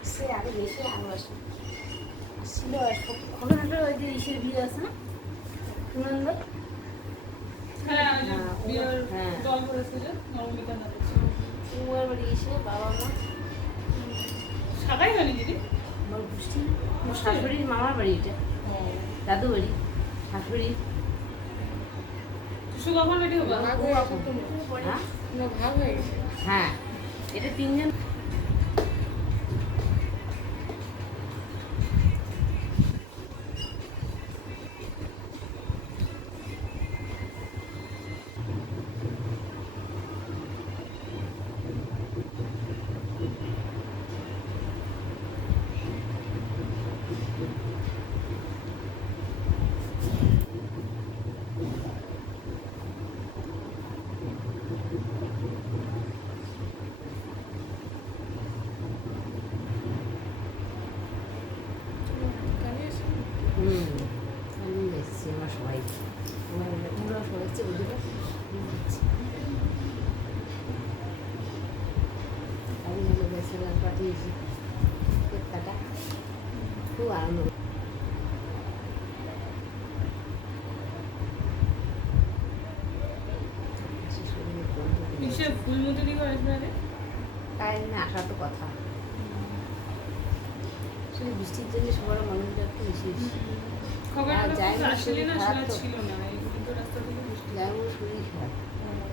আসছে আরো বেশি আরো আসবে আসছিল ওখানে ওই যে ইসের বিয়ে আছে না সুনন্দ হ্যাঁ জল করেছিল নবমিতা উমার বাড়ি এসে বাবা মা সাদাই হয়নি দিদি আমার গোষ্ঠী শাশুড়ির মামার বাড়ি এটা দাদু বাড়ি শাশুড়ি টুসু কখন রেডি হবে ভাগ হয়ে গেছে হ্যাঁ এটা তিনজন আমি এসেছি আমার সবাই ওরা সবাই হচ্ছে ওদিকে আমি হলো গেছিলাম পাঠিয়েছি কেকটা খুব আনন্দ ফুলমতি করেছে তাই না আসা তো কথা শুধু বৃষ্টির জন্য সবার মনটা একটু বেশি শরীর খারাপ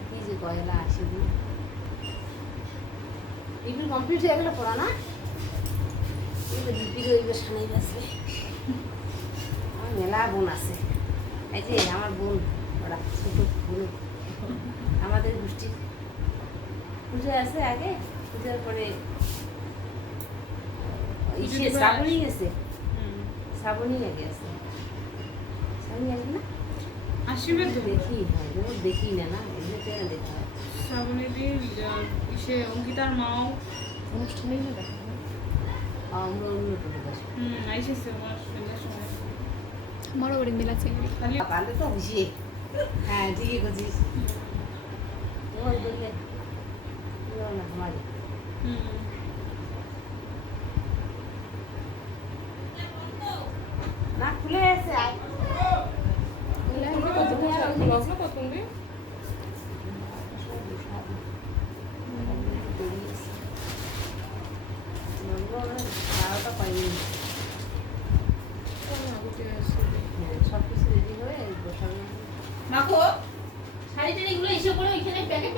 কি যে গয়লা আসে এগুলো কমপ্লিট হয়ে গেল পড়া না এবার লিপির এবার সানাই আসবে আমার মেলা বোন আছে এই যে আমার বোন ওরা ছোট বোন আমাদের গোষ্ঠী পুজো আছে আগে পূজার পরে শ্রাবণী গেছে শ্রাবণী আগে আছে শ্রাবণী আগে না আসবে তো দেখি হয় যেমন দেখি না না এগুলো কেন দেখা হয় শ্রাবণীদি ইসে অঙ্কিতার মাও অনুষ্ঠানেই না দেখা আমরা অন্য টোটো কাছে আইসেছে আমার সন্ধ্যার সময় আমারও বাড়ি মেলা চিংড়ি খালি পারলে তো খুশি হ্যাঁ ঠিকই করছিস তোমার বললে না আমারই না খুলে আছে সব কিছু রেডি হয়ে বসানো মাখো শাড়ি টাড়িগুলো এসে করে ওইখানে প্যাকেট